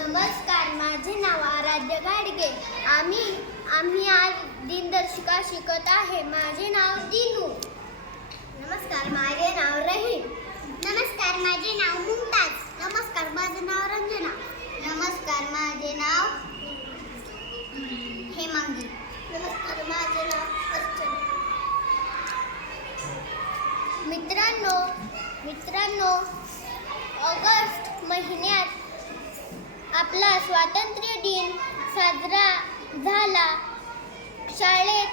नमस्कार माझे नाव आराध्य गाडगे. आम्ही आम्ही आज दिनदर्शिका शिकत आहे. माझे नाव दिनू. नमस्कार माझे नाव रहीम. नमस्कार माझे नाव मुमताज. नमस्कार माझे नाव रंजना. नमस्कार माझे नाव हेमांगी. नमस्कार माझे नाव अर्चना. मित्रांनो मित्रांनो ऑगस्ट महिन्यात आपला स्वातंत्र्य दिन साजरा झाला. शाळेत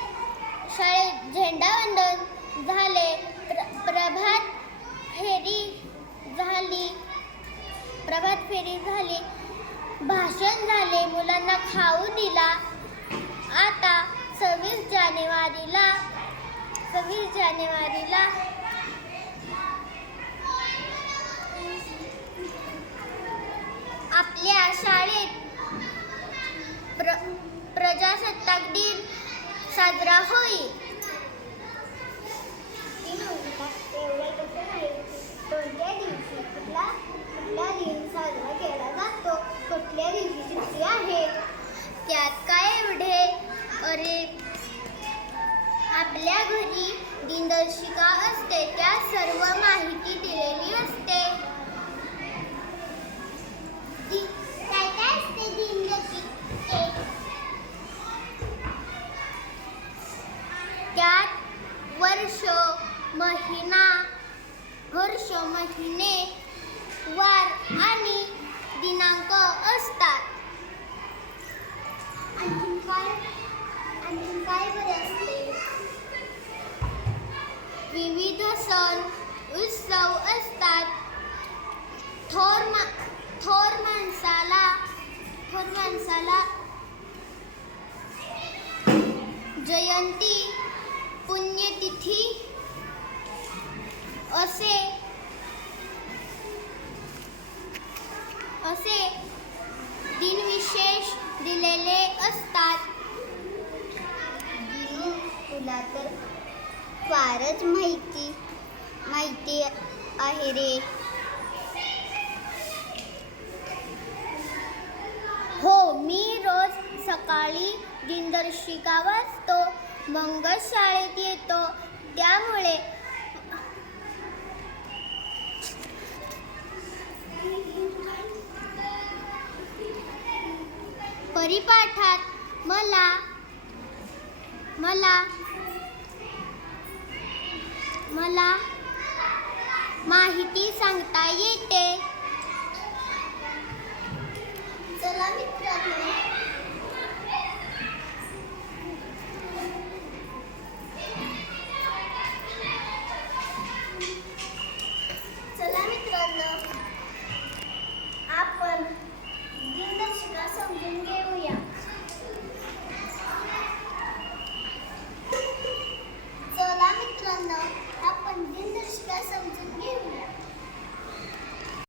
शाळेत झेंडावंदन झाले. प्र प्रभात फेरी झाली. प्रभात फेरी झाली. भाषण झाले. मुलांना खाऊ दिला. आता सव्वीस जानेवारीला सव्वीस जानेवारीला आपल्या शाळेत प्र प्रजासत्ताक दिन साजरा होईल कोणत्या दिवशी कुठला कुठला दिन साजरा केला जातो? कुठल्या दिवशी सुट्टी आहे? त्यात काय एवढे? अरे आपल्या घरी दिनदर्शिका असते. त्यात सर्व माहिती दिलेली असते दि- काय काय असते दिनदर्शिकेत त्यात वर्ष महिना वर्ष महिने वार आणि दिनांक असतात. आणखीन काय? आणखीन काय बरे असते? विविध सण उत्सव असतात. थोर मा थोर माणसाला थोर माणसाला जयंती दिलेले असतात. दिनू तुला तर फारच माहिती माहिती आहे रे. हो मी रोज सकाळी दिनदर्शिका वाचतो मग शाळेत येतो. त्यामुळे परिपाठात मला मला मला माहिती सांगता येते. चला मित्रांनो.